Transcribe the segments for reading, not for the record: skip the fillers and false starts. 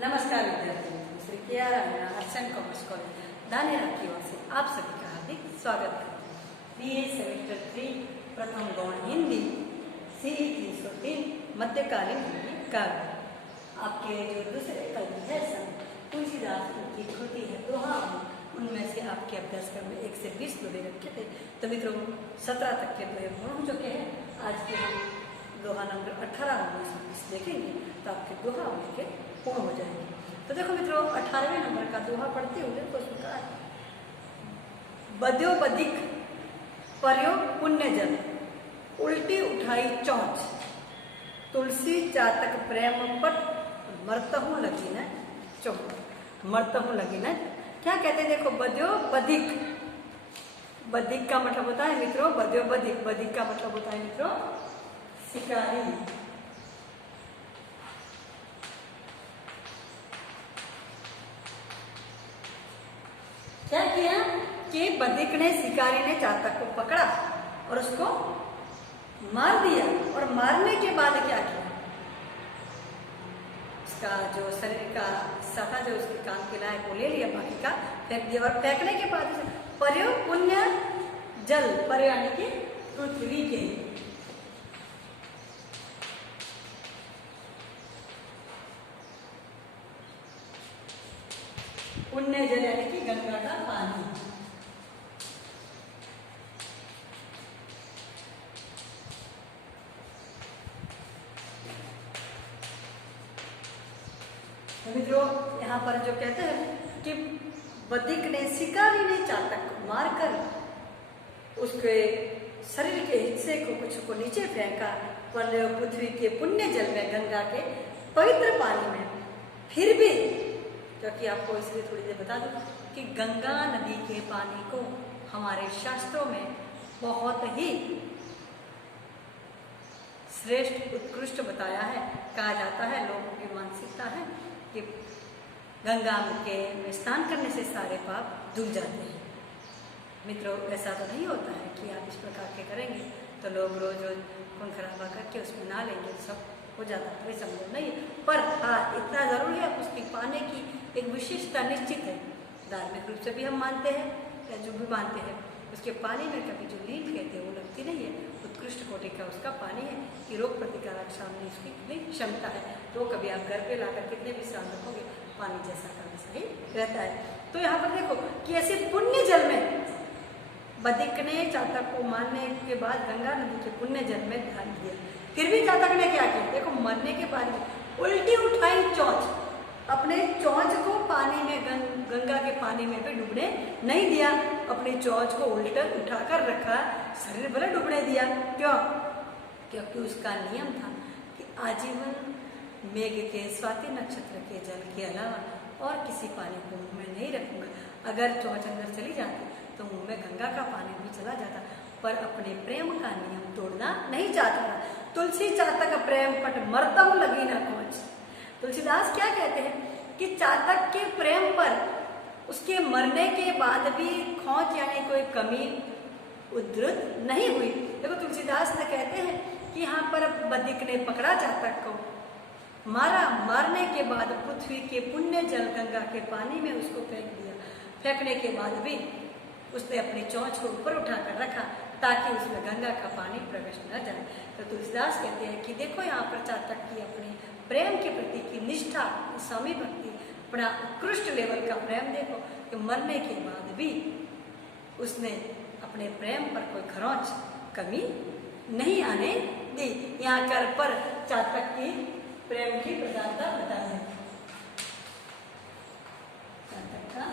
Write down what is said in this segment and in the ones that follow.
नमस्कार विद्यार्थी मित्रों, Shri K R Arts and Commerce College Dhanera की ओर से आप सभी का हार्दिक स्वागत करते हैं। बीए सेमेस्टर 3 प्रथम गौण हिंदी CE 303 मध्यकालीन हिंदी काव्य आपके जो दूसरे कवि है संत तुलसीदास की कृति है दोहा, उनमें से आपके अभ्यासक्रम में 1 से 20 दोहे रखे थे। तो मित्रों 17 तक के दोहे पूर्ण हो चुके हैं। आज के हम दोहा नंबर 18 और 19 देखेंगे तो आपके दोहा के पूर्ण हो जाएंगे। तो देखो मित्रों 18वें नंबर का दोहा पढ़ते हुए तो उसमें कहा बद्यो बदिक पर्यो पुण्य जल उल्टी उठाई चौंच तुलसी चातक प्रेम पट मरतहू लगी न चौंच मरतहू लगी न। क्या कहते हैं देखो बद्यो बदिक, बदिक का मतलब होता है मित्रों बद्यो बदिक, बदिक का मतलब होता है मित्रों शिकारी। क्या किया कि बदिक ने शिकारी ने चातक को पकड़ा और उसको मार दिया, और मारने के बाद क्या किया उसका जो शरीर का हिस्सा था जो उसके काम के लायक वो ले लिया, बाकी का फेंक दिया। और फेंकने के बाद पर्यो पुण्य जल, पर्यो यानी कि पृथ्वी के पुण्य जल यानी कि गंगा का पानी। मित्रों यहाँ पर जो कहते हैं कि बदिक ने शिकारी ने चातक को मारकर उसके शरीर के हिस्से को कुछ को नीचे फेंका, पर पृथ्वी के पुण्य जल में गंगा के पवित्र पानी में। फिर भी क्योंकि आपको इसलिए थोड़ी देर बता दूं कि गंगा नदी के पानी को हमारे शास्त्रों में बहुत ही श्रेष्ठ उत्कृष्ट बताया है। कहा जाता है लोगों की मानसिकता है कि गंगा में स्नान करने से सारे पाप धुल जाते हैं। मित्रों ऐसा तो नहीं होता है कि आप इस प्रकार के करेंगे तो लोग रोज रोज खून खराबा करके उसमें नहा लेंगे तो सब हो जाता है, संभव नहीं है। पर हाँ इतना जरूर है उसकी पाने की एक विशेषता निश्चित है। धार्मिक रूप से भी हम मानते हैं या जो भी मानते हैं उसके पानी में कभी जो लीप कहते हैं वो लगती नहीं है। उत्कृष्ट कोटि का उसका पानी है कि रोग प्रतिकारक सामने उसकी कितनी क्षमता है। तो कभी आप घर पे लाकर कितने भी साल रखोगे पानी जैसा का वैसा ही रहता है। तो यहाँ पर देखो कि ऐसे पुण्य जल में बदिक ने चातक को मारने के बाद गंगा नदी के पुण्य जल में ध्यान दिया। फिर भी चातक ने क्या किया देखो मरने के बाद उल्टी उठाई चौंच, अपने चौंच को पानी में गंगा के पानी में भी डूबने नहीं दिया, अपनी चौंच को उल्टा उठाकर रखा, शरीर भले डूबने दिया। क्यों? क्योंकि उसका नियम था कि आजीवन मेघ के स्वाति नक्षत्र के जल के अलावा और किसी पानी को मुंह में नहीं रखूंगा। अगर चौंच अंदर चली जाती तो मुंह में गंगा का पानी भी चला जाता, पर अपने प्रेम का नियम तोड़ना नहीं चाहता था। तुलसी चातक प्रेम पट मरतहू लगी न खोज। तुलसीदास क्या कहते हैं कि चातक के प्रेम पर उसके मरने के बाद भी खोज यानी कोई कमी उद्धृत नहीं हुई। देखो तुलसीदास ने कहते हैं कि यहाँ पर बदिक ने पकड़ा चातक को, मारा, मारने के बाद पृथ्वी के पुण्य जल गंगा के पानी में उसको फेंक दिया। फेंकने के बाद भी उसने अपनी चोंच को ऊपर उठाकर रखा ताकि उसमें गंगा का पानी प्रवेश न जाए। तो तुलसीदास कहते हैं कि देखो यहाँ पर चातक की अपने प्रेम के प्रति की निष्ठा, स्वामी भक्ति, अपना उत्कृष्ट लेवल का प्रेम देखो कि मरने के बाद भी उसने अपने प्रेम पर कोई खरोंच कमी नहीं आने दी। यहाँ कर पर चातक की प्रेम की प्रधानता बताई है। चातक का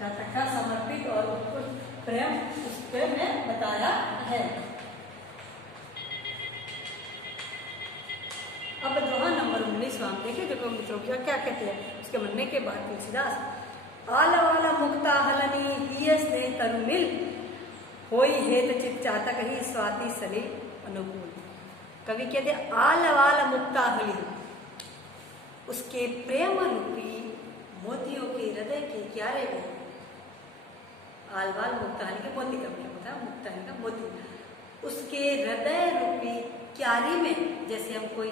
चातक का समर्पित और उत्कृष्ट प्रेम उस प्रेम में बताया है। अब दोहा नंबर 19 हम देखिए। देखो मित्रों क्या कहते हैं उसके मरने के बाद तुलसीदास आल वाला मुक्ता हलनी हियस ने तरुमिल होई हेत चित चातक ही स्वाति सलिल अनुकूल। कवि कहते आल वाला मुक्ता हली, उसके प्रेम रूपी मोतियों के हृदय के क्यारे में आलवाल मुक्ता यानी कि मोती का मतलब होता है, मुक्ता यानी कि मोती। उसके हृदय रूपी क्यारी में, जैसे हम कोई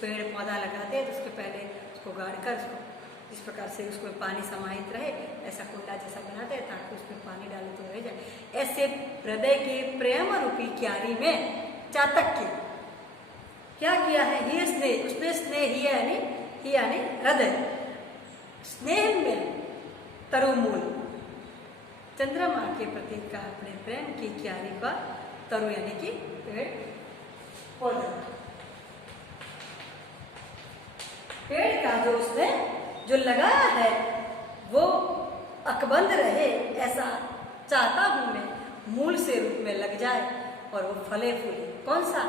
पेड़ पौधा लगाते हैं तो उसके पहले उसको गाड़ कर उसको इस प्रकार से उसमें पानी समाहित रहे, ऐसा कुंडा जैसा बनाते हैं ताकि उसमें पानी डाले तो रह जाए। ऐसे हृदय के प्रेम रूपी क्यारी में चातक क्या किया है, ही स्नेह, उसमें स्नेह ही यानी हृदय, स्नेह में तरुमूल, चंद्रमा के प्रति का अपने प्रेम की क्यारी का तरु यानी कि पेड़ पौधा, पेड़ का जो उसने जो लगाया है वो अकबंद रहे, ऐसा चाहता हूं मैं, मूल से रूप में लग जाए और वो फले फूले। कौन सा,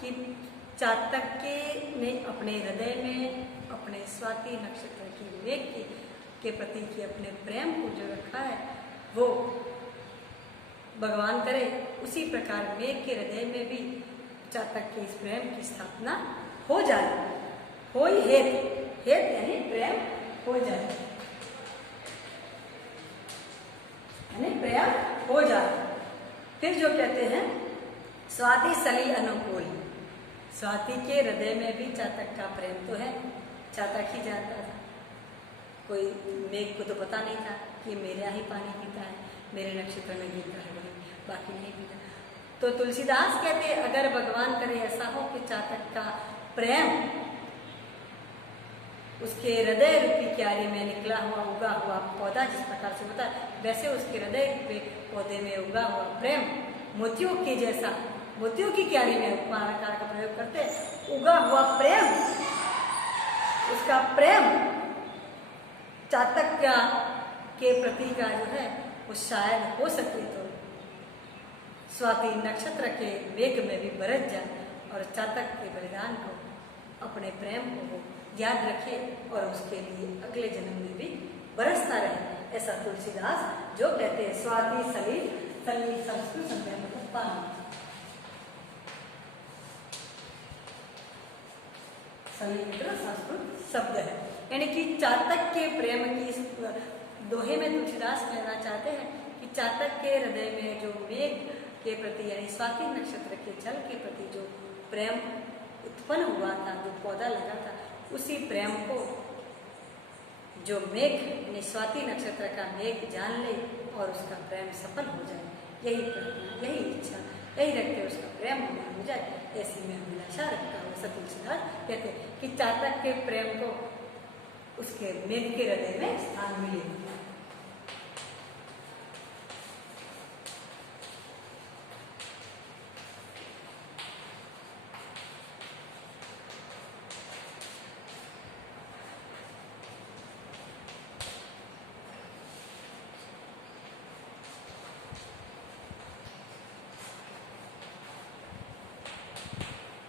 कि चातक के ने अपने हृदय में अपने स्वाति नक्षत्र की मेघ के प्रति की अपने प्रेम को जो रखा है वो भगवान करे उसी प्रकार मेघ के हृदय में भी चातक के इस प्रेम की स्थापना हो जाए। हो ही हेत यानी प्रेम हो जाए, यानी प्रेम हो जाए। फिर जो कहते हैं स्वाति सली अनुकूल, स्वाति के हृदय में भी चातक का प्रेम तो है, चातक ही जानता था, कोई मेघ को तो पता नहीं था कि मेरे यहाँ ही पानी पीता है, मेरे नक्षत्र में गिरता है, बाकी नहीं पीता। तो तुलसीदास कहते अगर भगवान करे ऐसा हो कि चातक का प्रेम उसके हृदय रूपी क्यारी में निकला हुआ उगा हुआ पौधा जिस प्रकार से होता है, वैसे उसके हृदय पे पौधे में उगा हुआ प्रेम मोतियों के जैसा, मोतियों की क्यारी में उपमाकार का प्रयोग करते, उगा हुआ प्रेम, उसका प्रेम चातक के प्रति का जो है वो शायद हो सके तो स्वाति नक्षत्र के मेघ में भी बरस जाए और चातक के बलिदान को, अपने प्रेम को वो याद रखे और उसके लिए अगले जन्म में भी बरसता रहे। ऐसा तुलसीदास जो कहते हैं। स्वाति सलील, सलील संस्कृत संज्ञा मतलब पानी, सलील संस्कृत शब्द है, यानी कि चातक के प्रेम की इस दोहे में तुलसीदास कहना चाहते हैं कि चातक के हृदय में जो मेघ के प्रति यानी स्वाति नक्षत्र के जल के प्रति जो प्रेम उत्पन्न हुआ था, जो पौधा लगा था, उसी प्रेम को जो मेघ यानी स्वाति नक्षत्र का मेघ जान ले और उसका प्रेम सफल हो जाए, यही प्रार्थना, यही इच्छा, यही रखते उसका प्रेम हो जाए, ऐसी में अभिलाषा रखता हुआ तुलसीदास कहते कि चातक के प्रेम को उसके मेघ के हृदय में स्थान मिले।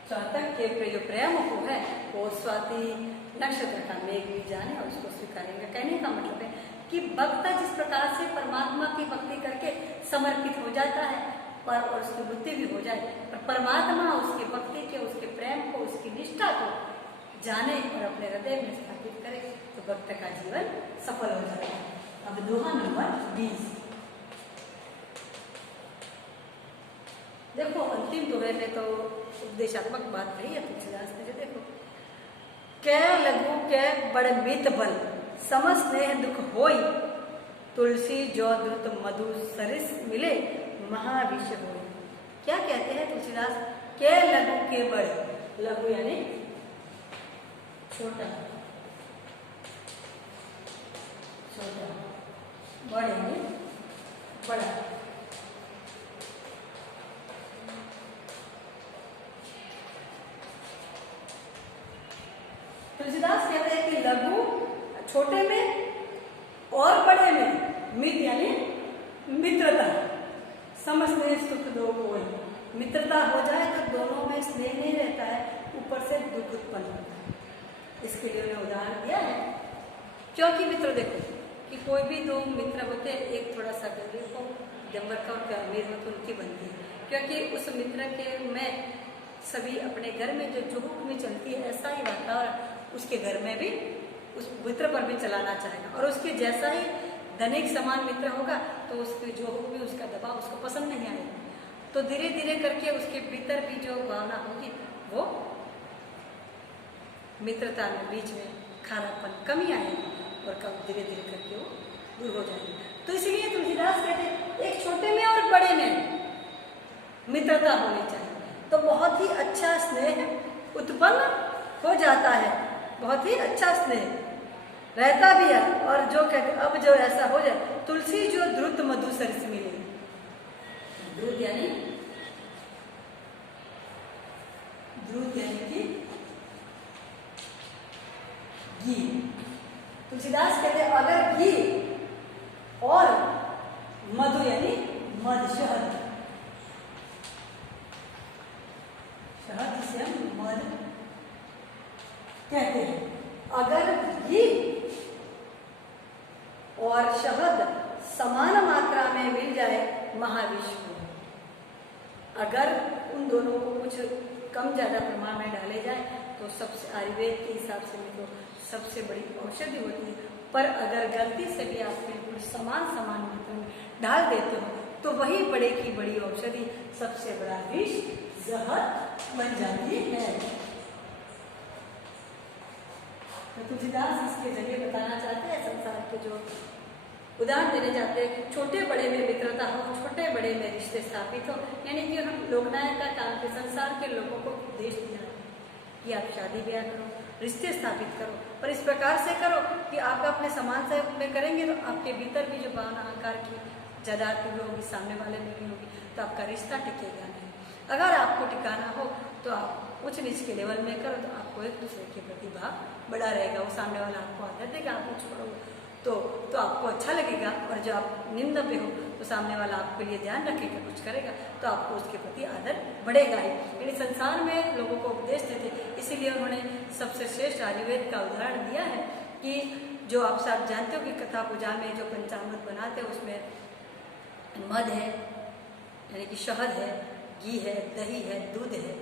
चातक के जो प्रेम को है वो स्वाति नक्षत्र का मेघ भी जाने और उसको स्वीकारेंगे। कहने का मतलब है कि भक्त जिस प्रकार से परमात्मा की भक्ति करके समर्पित हो जाता है पर और उसकी बुद्धि भी हो जाए, पर परमात्मा उसकी भक्ति के, उसके प्रेम को, उसकी निष्ठा को जाने और अपने हृदय में स्थापित करे तो भक्त का जीवन सफल हो जाएगा। अब दोहा नंबर 20 देखो, अंतिम दोहे में तो उपदेशात्मक बात कही है तुलसीदास ने, जो देखो कै लघु कै बड़ मित बल समझ स्नेह दुख होई, तुलसी जो द्रुत मधु सरिस मिले महाविष होई। क्या कहते हैं तुलसीदास, कै लघु के बड़े, लघु यानी छोटा, छोटा, बड़े यानी बड़ा। तुलसीदास कहते हैं कि लघु छोटे में और बड़े में मित यानी मित्रता, समझ स्नेह सुख दो कोई, मित्रता हो जाए तो दोनों में स्नेह नहीं रहता है, ऊपर से दुख उत्पन्न होता है। इसके लिए उन्हें उदाहरण दिया है, क्योंकि मित्र देखो कि कोई भी दो मित्र होते हैं, एक थोड़ा सा गरीब हो, जमर का और अमीर हो तो उनकी बनती है, क्योंकि उस मित्र के में सभी अपने घर में जो हुक्म चलती है ऐसा ही वातावरण उसके घर में भी उस मित्र पर भी चलाना चाहेगा और उसके जैसा ही धनिक समान मित्र होगा तो उसके जो होगी उसका दबाव उसको पसंद नहीं आएगा। तो धीरे धीरे करके उसके भीतर भी जो भावना होगी वो मित्रता में बीच में खारापन कमी आएगी और कब धीरे धीरे करके वो दूर हो जाएगी। तो इसलिए तुलसीदास कहते एक छोटे में और बड़े में मित्रता होनी चाहिए, तो बहुत ही अच्छा स्नेह उत्पन्न हो जाता है, बहुत ही अच्छा स्नेह रहता भी है। और जो कहते अब जो ऐसा हो जाए, तुलसी जो द्रुत मधु सरस मिले, द्रुत यानी कि घी। तुलसीदास कहते हैं अगर घी और मधु यानी मध, शहद, शहद जिसे हम मध कहते हैं, अगर घी और शहद समान मात्रा में मिल जाए महाविष को, अगर उन दोनों को कुछ कम ज्यादा प्रमाण में डाले जाए तो सबसे आयुर्वेद के हिसाब से तो सबसे बड़ी औषधि होती है। पर अगर गलती से भी आप बिल्कुल समान मात्रा में डाल देते हो तो वही बड़े की बड़ी औषधि सबसे बड़ा विष जहर बन जाती है। तो तुलसीदास इसके जरिए बताना चाहते हैं, संसार के जो उदाहरण देने चाहते हैं कि छोटे बड़े में मित्रता हो, छोटे बड़े में रिश्ते स्थापित हो। यानी कि हम लोकनायक का काम के संसार के लोगों को उपदेश दिया कि आप शादी ब्याह करो, रिश्ते स्थापित करो, पर इस प्रकार से करो कि आप अपने समान से में करेंगे तो आपके भीतर भी जो भावना अहंकार की ज्यादात भी होगी, सामने वाले में भी होगी, तो आपका रिश्ता टिकेगा नहीं। अगर आपको टिकाना हो तो आप उच्च नीच के लेवल में करो, तो आपको एक दूसरे के प्रति भाव बड़ा रहेगा। वो सामने वाला आपको आदर देगा, आप कुछ करोगे तो आपको अच्छा लगेगा, और जो आप निम्न पे हो तो सामने वाला आपके लिए ध्यान रखेगा, कुछ करेगा तो आपको उसके प्रति आदर बढ़ेगा ही। यानी संसार में लोगों को उपदेश देते, इसीलिए उन्होंने सबसे श्रेष्ठ आयुर्वेद का उदाहरण दिया है कि जो आप सब जानते हो कि कथा पूजा में जो पंचामृत बनाते हैं उसमें मध है यानी कि शहद है, घी है, दही है, दूध है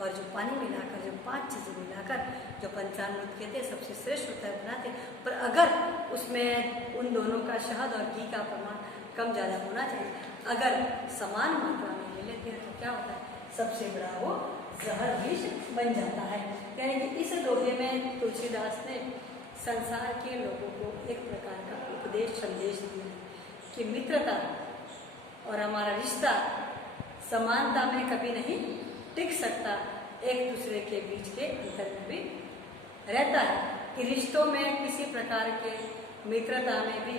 और जो पानी मिलाकर, जो 5 चीज़ें मिलाकर जो पंचामृत कहते हैं सबसे श्रेष्ठ होता है बनाते। पर अगर उसमें उन दोनों का शहद और घी का प्रमाण कम ज़्यादा होना चाहिए। अगर समान मात्रा में ले लेते हैं तो क्या होता है, सबसे बड़ा वो जहर विष बन जाता है। यानी कि इस दोहे में तुलसीदास ने संसार के लोगों को एक प्रकार का उपदेश संदेश दिया है कि मित्रता और हमारा रिश्ता समानता में कभी नहीं टिक सकता, एक दूसरे के बीच के अंतर में भी रहता है कि रिश्तों में किसी प्रकार के मित्रता में भी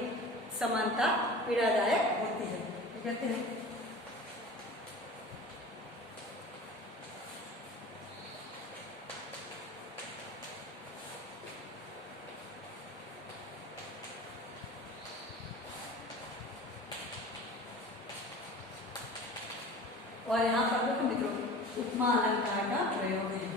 समानता पीड़ादायक होती है। कहते हैं और यहाँ पर देखो मित्रों उपमा अलंकार का प्रयोग है।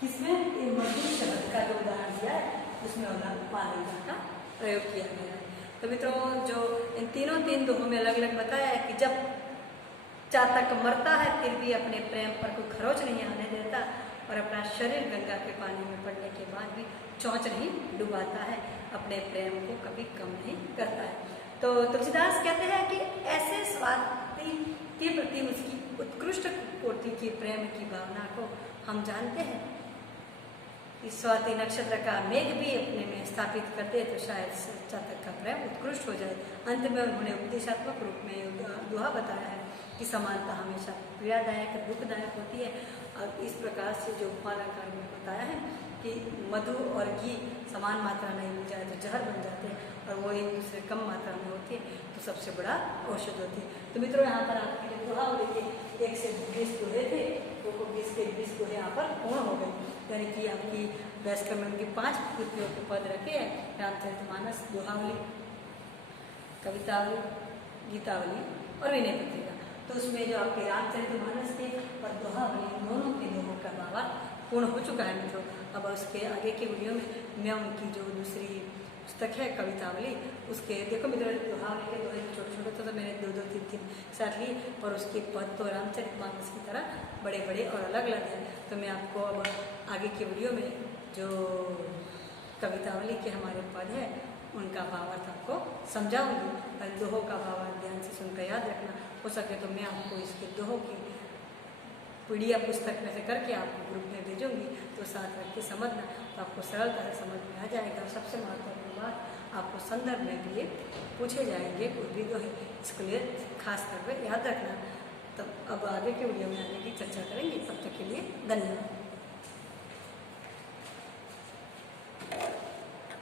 किसमें ये मधुर शब्द का जो उदाहरण दिया है उसमें उपमा अलंकार का प्रयोग किया गया है। तो मित्रों जो इन तीन दोहों में अलग अलग बताया है कि जब चातक मरता है फिर भी अपने प्रेम पर कोई खरोच नहीं आने देता और अपना शरीर गंगा के पानी में पड़ने के बाद भी चौंच नहीं डुबाता है, अपने प्रेम को कभी कम नहीं करता है। तो तुलसीदास कहते हैं कि ऐसे स्वाति के प्रति उसकी उत्कृष्ट कोटि की प्रेम की भावना को हम जानते हैं कि स्वाति नक्षत्र का मेघ भी अपने में स्थापित करते तो शायद चातक का प्रेम उत्कृष्ट हो जाए। अंत में उन्होंने उपदेशात्मक रूप में दोहा बताया है कि समानता हमेशा पीड़ादायक दुखदायक होती है। और इस प्रकार से जो उपमा अलंकार में बताया है कि मधु और घी समान मात्रा नहीं मिल जाए तो जहर बन जाते हैं और वो एक दूसरे कम मात्रा में होती है तो सबसे बड़ा औषध होती है। तो मित्रों यहाँ पर आपके लिए दोहा हो देखिए 1 से 20 दोहे थे, तो 20 के 20 दोहे यहाँ पर पूर्ण हो गए। यानी कि आपकी वैष्णव में उनकी 5 कृतियों के पद रखे हैं, रामचरितमानस, दोहावली, कवितावली, गीतावली और विनय पत्रिका। तो उसमें जो आपके रामचरितमानस के और दोहावली दोनों के दोहों का भावार्थ पूर्ण हो चुका है मित्रों। अब उसके आगे के वीडियो में मैं उनकी जो दूसरी पुस्तक है कवितावली, उसके देखो मेरे दोहा के दोहे छोटे छोटे तो मैंने दो दो तीन तीन साथ लिए, और उसके पद तो रामचरितमानस की तरह बड़े बड़े और अलग अलग हैं। तो मैं आपको अब आगे के वीडियो में जो कवितावली के हमारे पद हैं उनका भावार्थ आपको समझाऊंगी, और दोहों का भावार्थ ध्यान से सुनकर याद रखना। हो सके तो मैं आपको इसके दोहों की PDF पुस्तक में से करके आपको ग्रुप में भेजूंगी, तो साथ रख के समझना, तो आपको सरलता से समझ में आ जाएगा। और सबसे महत्वपूर्ण बात, आपको संदर्भ में के लिए पूछे जाएंगे कोई भी दोहे, इसके लिए खास कर याद रखना। तब अब आगे के वीडियो में आगे की चर्चा करेंगे, तब तक के लिए धन्यवाद।